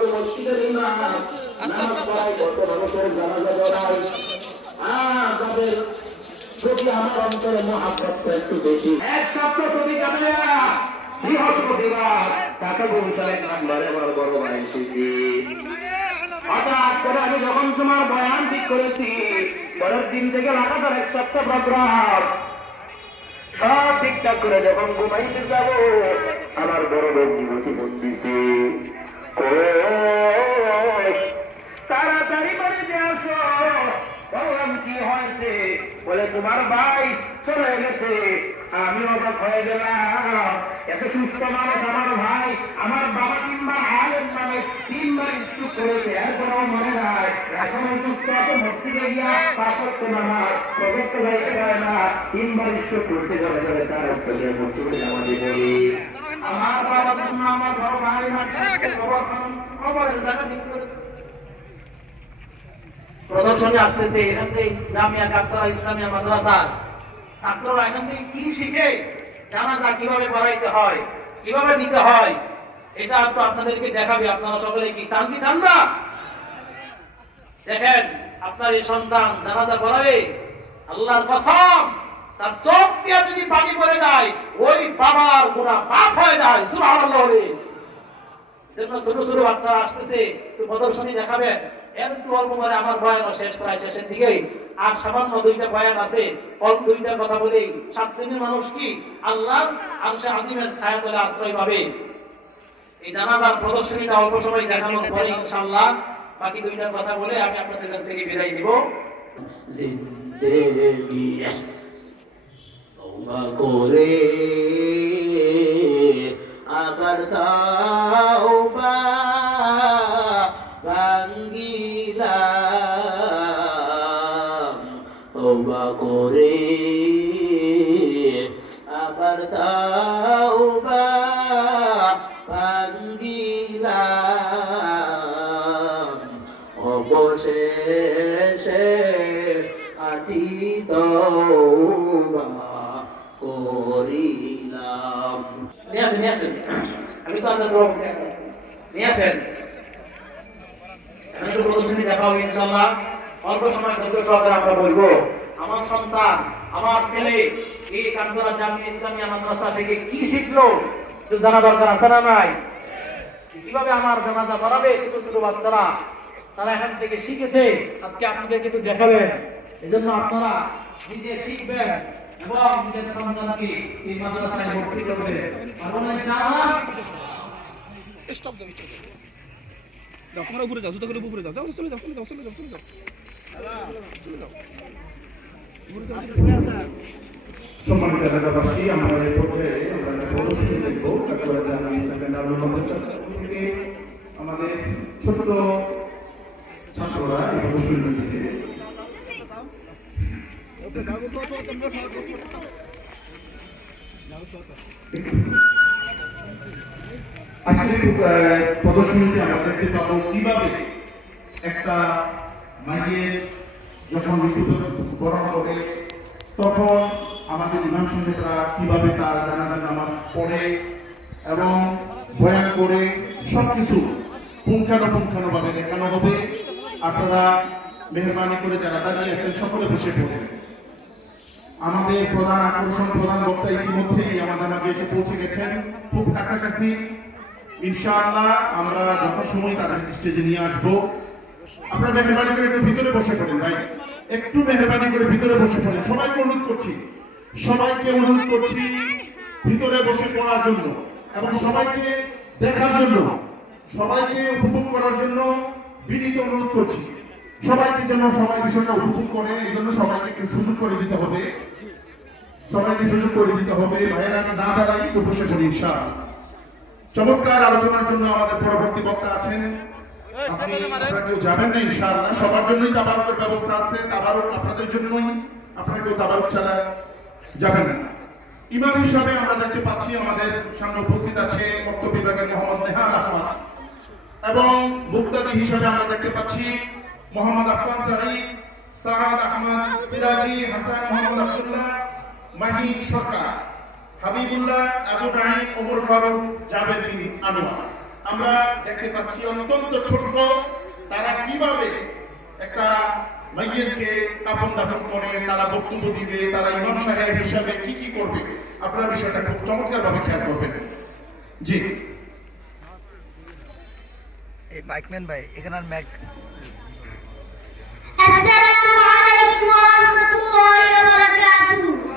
কত মানুষের জানাজা। তাদের প্রতি আমার অন্তরে একটু বেশি এক সপ্তাহ নাম্বারে আমার বড় আমি যখন তোমার বয়ান ঠিক করেছি পরের দিন থেকে এক সপ্তাহ সব ঠিকঠাক করে যখন ঘুমাইতে যাব, আমার বড় বোন জীবতী বন্দিছে তোমার ভাই চলে গেছে। আমি অবাক হয়ে গেলাম। এত সুস্থ মানুষ আমার ভাই, আমার বাবা তিনবার আলের নামে তিনবার একটু করেছে। এরপরেও মনে নাই। এখন সুস্থ আছে, মসজিদে গিয়া পাঁচত্ব নামাজ প্রযুক্ত যাইতে পারে না। তিনবার ঈশ্বর করতে যাবে যাবে, চার অর্থ দিয়ে মসজিদে নামাজে পড়ি আমার বাবা, আমার বড় ভাই হাঁটছে খবর খবরের জায়গা ঠিক করে প্রদর্শনী আসতেছে, এখান থেকে জামিয়া কাপ্তারা ইসলামিয়া মাদ্রাসার ছাত্ররা এখান থেকে কি শিখে জানাজা কীভাবে পড়াইতে হয়, কীভাবে দিতে হয়। এটা একটু আপনাদেরকে দেখাবে, আপনারা সকলে কি চান কি চান না? দেখেন, আপনার এই সন্তান জানাজা পড়াবে, আল্লাহর কসম, তার চোখ দিয়ে যদি পানি পড়ে যায়, ওই বাবার গোড়া পাপ হয়ে যায়, সুবহানাল্লাহ ছোট ছোট বাচ্চা আসতেছে প্রদর্শনী দেখাবেন। একটু অল্প আমার শেষ, প্রায় শেষের দিকেই। আর সামান্য দুইটা বয়ান আছে, অল্প দুইটা কথা সাত শ্রেণির মানুষ কি? আল্লাহ আরশে আজিমের আশ্রয় পাবে। এই জানাজার প্রদর্শনীটা অল্প সময় দেখানোর পরে বাকি কথা বলে আমি আপনাদের কাছ থেকে বিদায় তওবা করে আগার অবশেষে আটি তওবা করিলাম। আমরা সন্তান, আমার ছেলে, এই কান্তরা জামিয়া ইসলামিয়া মাদ্রাসা থেকে কি শিখলো? জানা দরকার নাই? কীভাবে আমার জানাজা পড়াবে ছোট ছোট বাচ্চারা তারা এখান থেকে শিখেছে আজকে আপনাদেরকে একটু দেখাবেন। এজন্য আপনারা নিজে শিখবেন এবং নিজের সন্তানকে এই মাদ্রাসায় ভর্তি করবেন। না ইনশাআল্লাহ? যাও তোমরা উপরে যাও জুতো করে উপরে যাও। যাও চলে যাও চলে যাও চলে যাও চলে যাও। সম্মানিত এলাকাবাসী আমরা এই পর্যায়ে আমরা একটা প্রদর্শনী দেখব। তারপরে জানাই সেকেন্ড আলো থেকে আমাদের ছোট দিকে আজকের প্রদর্শনীতে আমরা দেখতে পাবো কীভাবে একটা মাইয়ের যখন মৃত্যু বরণ করে তখন আমাদের ইমাম সাহেবরা কীভাবে তার জানাজার নামাজ পড়ে এবং বয়ান করে সবকিছু পুঙ্খানুপুঙ্খানুভাবে দেখানো হবে। আপনারা মেহরবানি করে যারা দাঁড়িয়ে আছেন, সকলে বসে পড়েন। আমাদের প্রধান আকর্ষণ, প্রধান বক্তা ইতিমধ্যেই আমাদের মাঝে এসে পৌঁছে গেছেন। খুব কাছাকাছি, ইনশাআল্লাহ আমরা যত সময় তাদের স্টেজে নিয়ে আসব। আপনারা মেহরবানি করে একটু ভিতরে বসে পড়েন, ভাই। একটু মেহরবানি করে ভিতরে বসে পড়েন। সবাইকে অনুরোধ করছি, সবাইকে অনুরোধ করছি ভিতরে বসে পড়ার জন্য এবং সবাইকে দেখার জন্য, সবাইকে উপভোগ করার জন্য বিনীত অনুরোধ করছি। সবাইকে যেন সবাই বিষয়টা উপভোগ করে, এই জন্য সবাইকে একটু সুযোগ করে দিতে হবে। সবাইকে সুযোগ করে দিতে হবে। ভাইয়েরা, না দাঁড়াই একটু বসে পড়ি চমৎকার আলোচনার জন্য আমাদের পরবর্তী বক্তা আছেন। আপনি কেউ যাবেন না ইনশাআল্লাহ সবার জন্যই তাবারকের ব্যবস্থা আছে। তাবারক আপনাদের জন্যই কেউ তাবারক ছাড়া যাবেন না। ইমাম হিসাবে আমরা দেখতে পাচ্ছি আমাদের সামনে উপস্থিত আছে বক্তব্য বিভাগের মোহাম্মদ নেহাল আহমদ। এবং মুক্তাদি হিসেবে আমরা দেখতে পাচ্ছি মোহাম্মদ আফান সাহিদ সাহাদ আহমদ, সিরাজি, হাসান মোহাম্মদ আব্দুল্লাহ মাহিন সরকার, হাবিবুল্লাহ, আবু নাইম ওমর ফারুক জাভেদ বিন আনোয়ার। আমরা দেখতে পাচ্ছি অত্যন্ত ছোট তারা কীভাবে একটা মাইয়েরকে কাফন দাফন করে, তারা বক্তব্য দিবে, তারা ইমাম সাহেব হিসাবে কি কি করবে? আপনারা বিষয়টা খুব চমৎকারভাবে খেয়াল করবেন। জি। এই মাইকম্যান ভাই এখানে আর ম্যাক আসসালামু আলাইকুম ওয়া রাহমাতুল্লাহি ওয়া বারাকাতুহু।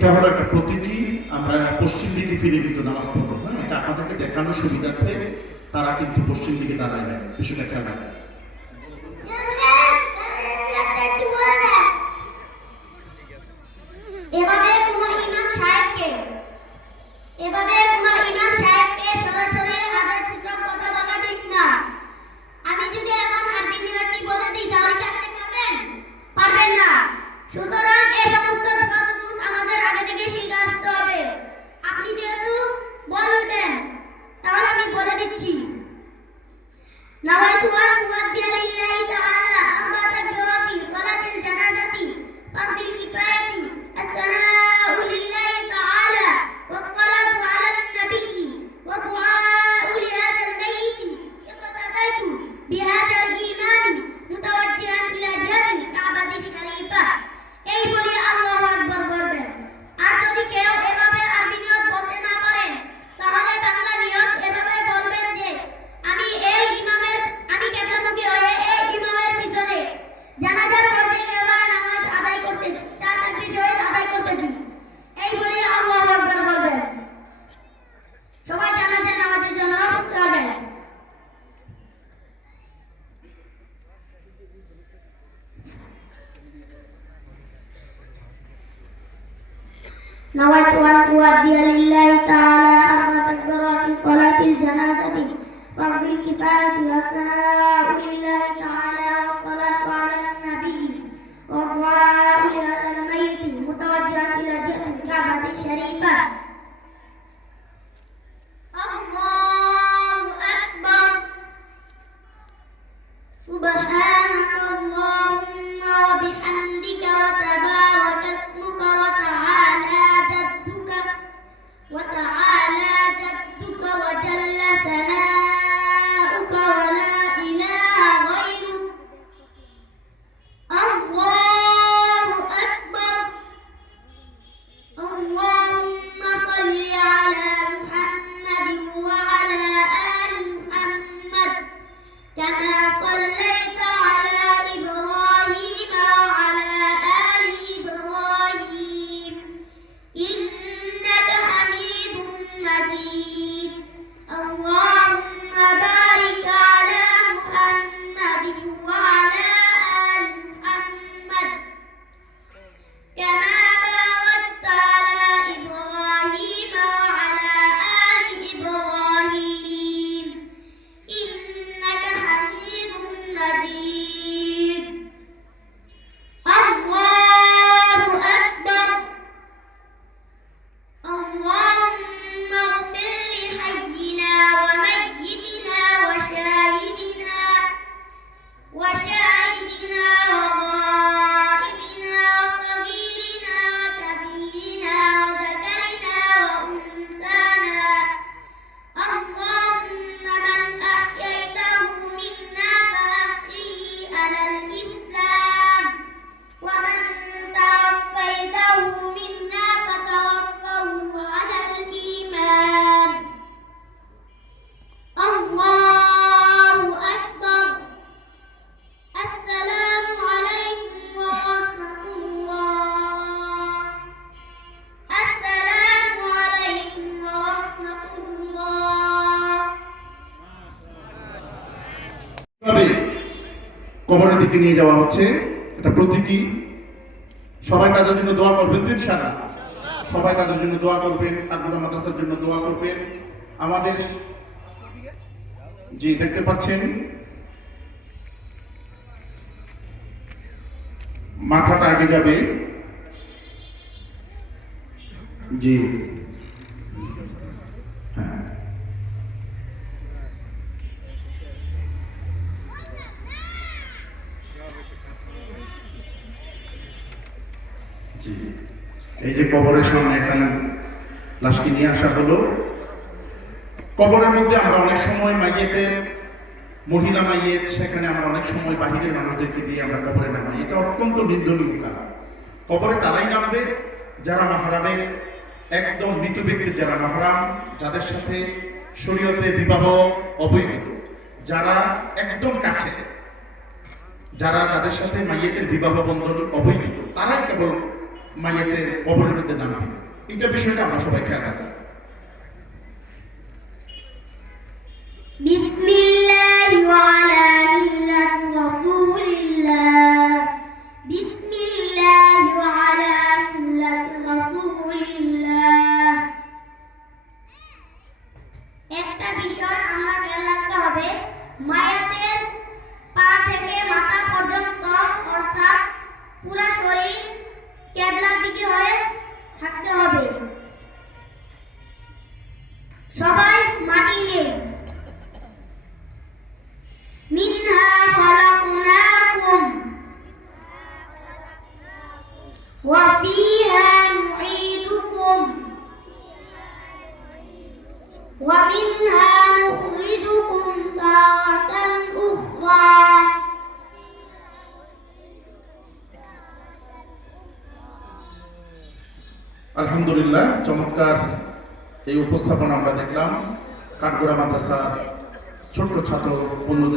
এটা হলো একটা প্রতীকী। আমরা পশ্চিম দিকে ফিরে কিন্তু নামাজ পড়ব হ্যাঁ এটা আপনাদেরকে দেখানোর সুবিধার্থে তারা কিন্তু পশ্চিম দিকে দাঁড়ায় না বিষয়টা খেয়াল রাখবে بالكفاية والثناء لله تعالى والصلاة على النبي. والدعاء لهذا الميت المتوجه إلى جهة الكعبة الشريفة. الله أكبر. سبحانك اللهم وبحمدك وتبارك اسمك وتعالى جدك وتعالى is কবরের দিকে নিয়ে যাওয়া হচ্ছে। এটা প্রতীকী। সবাই তাদের জন্য দোয়া করবেন তো ইনশাআল্লাহ? সবাই তাদের জন্য দোয়া করবেন আগ্রা মাদ্রাসার জন্য দোয়া করবেন। আমাদের জি, দেখতে পাচ্ছেন? মাথাটা আগে যাবে। জি। এই যে কবরের সামনে এখানে লাশকে নিয়ে আসা হলো, কবরের মধ্যে আমরা অনেক সময় মাইয়েতের মহিলা মাইয়েত, সেখানে আমরা অনেক সময় বাহিরের মানুষদেরকে দিয়ে আমরা কবরে নামাই। এটা অত্যন্ত নিন্দনীয় কাজ। কবরে তারাই নামবে, যারা মাহারামের, একদম মৃত ব্যক্তি যারা মাহারাম, যাদের সাথে শরীয়তে বিবাহ অবৈধ। যারা একদম কাছে যারা তাদের সাথে মাইয়েতের বিবাহ বন্ধন অবৈধ, তারাই কেবল মাইয়াতের কবরের মধ্যে নামে এটা বিষয়টা আমরা সবাই খেয়াল রাখি বিসমিল্লাহি ওয়া আলা মিল্লাতি রাসূলিল্লাহ। وفيها نعيدكم ومنها نخرجكم تارة أخرى আলহামদুলিল্লাহ চমৎকার এই উপস্থাপনা আমরা দেখলাম কাঠগোড়া মাদ্রাসার ছোট্ট ছাত্র অন্যদের